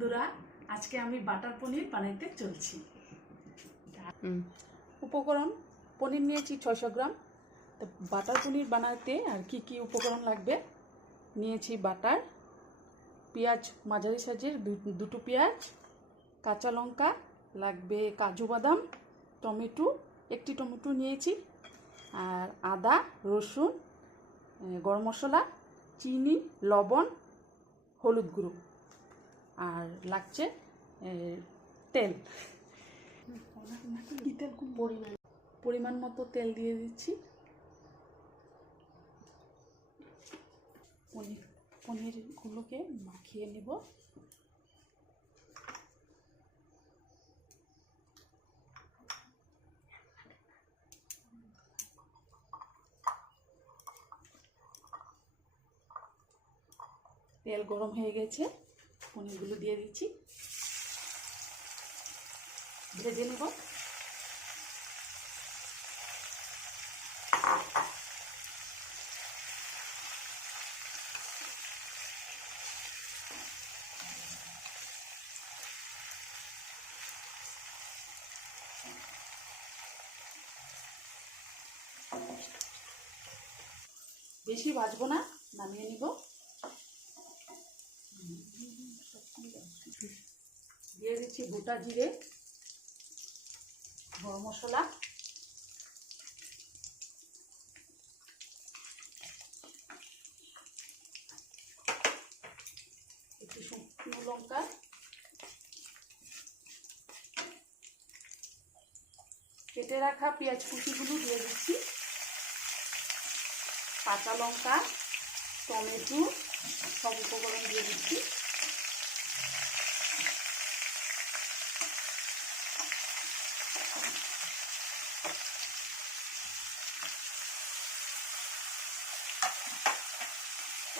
বন্ধুরা, আজকে আমি বাটার পনির বানাইতে চলছি। উপকরণ: পনির নিয়েছি 600 গ্রাম। তো বাটার পনির বানাতে আর কি কি উপকরণ লাগবে নিয়েছি: বাটার, পেঁয়াজ মাঝারি সাইজের দুটো পেঁয়াজ, কাঁচা লঙ্কা লাগবে, কাজু বাদাম, টমেটো একটি টমেটো নিয়েছি, আর আদা, রসুন, গরম মশলা, চিনি, লবণ, হলুদ গুঁড়ো, আর লাগছে তেল। তেল খুব পরিমাণ মতো তেল দিয়ে দিচ্ছি। পনিরগুলোকে মাখিয়ে নেব। তেল গরম হয়ে গেছে, পনিরগুলো দিয়ে দিচ্ছি, ভেজে নেব। বেশি ভাজবো না, নামিয়ে নিব। দিয়ে দিচ্ছি গোটা জিরে, গরম মশলা, একটু শুকনো লঙ্কা, কেটে রাখা পেঁয়াজ কুচিগুলো দিয়ে দিচ্ছি, কাঁচা লঙ্কা, টমেটো সব উপকরণ দিয়ে দিচ্ছি।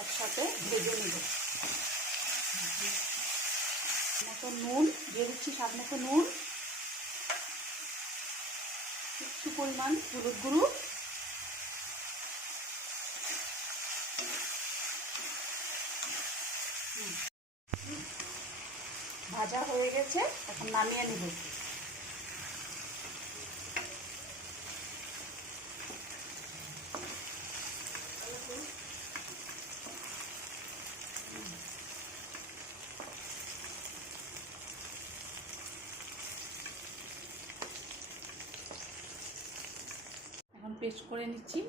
একসাথে ভেজে নেব। মতো নুন দিয়ে দিচ্ছি, স্বাদ মতো নুন, কিছু পরিমাণ হলুদ গুঁড়ো, ভাজা হয়ে গেছে, এখন নামিয়ে নেব। এখন পেস্ট করে নিচ্ছি।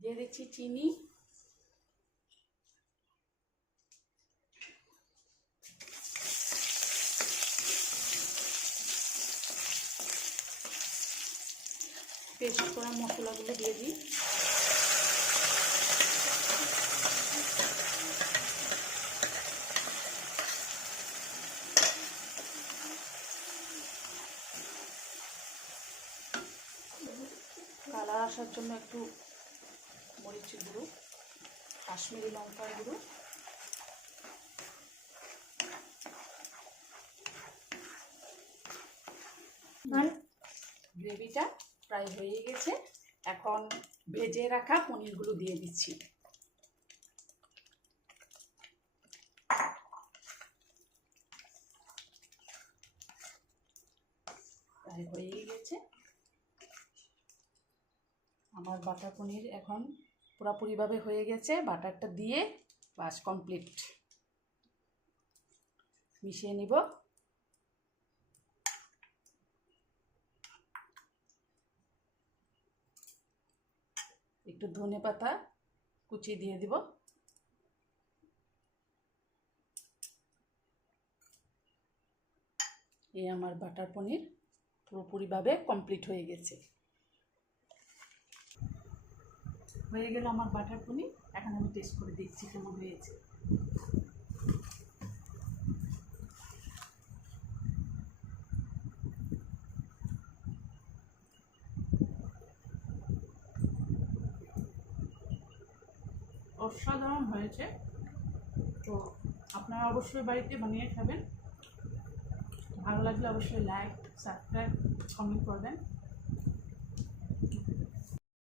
দিয়ে দিচ্ছি চিনি, পেস্ট করা মশলাগুলো দিয়ে দিই। কালার আসার জন্য একটু মরিচের গুঁড়ো, কাশ্মীরি লঙ্কার গুঁড়ো, গ্রেভিটা প্রায় হয়ে গেছে। এখন ভেজে রাখা পনিরগুলো দিয়ে দিচ্ছি। প্রায় হয়ে গেছে আমার বাটার পনির। এখন পুরোপুরিভাবে হয়ে গেছে। বাটারটা দিয়ে বাস কমপ্লিট। মিশিয়ে নিব। একটু ধনেপাতা কুচি দিয়ে দিব। এই আমার বাটার পনির পুরোপুরিভাবে কমপ্লিট হয়ে গেছে। হয়ে গেল আমার বাটার পনির। এখন আমি টেস্ট করে দেখছি কেমন হয়েছে। অসাধারণ হয়েছে। তো আপনারা অবশ্যই বাড়িতে বানিয়ে খাবেন। ভালো লাগলে অবশ্যই লাইক, সাবস্ক্রাইব, কমেন্ট করবেন।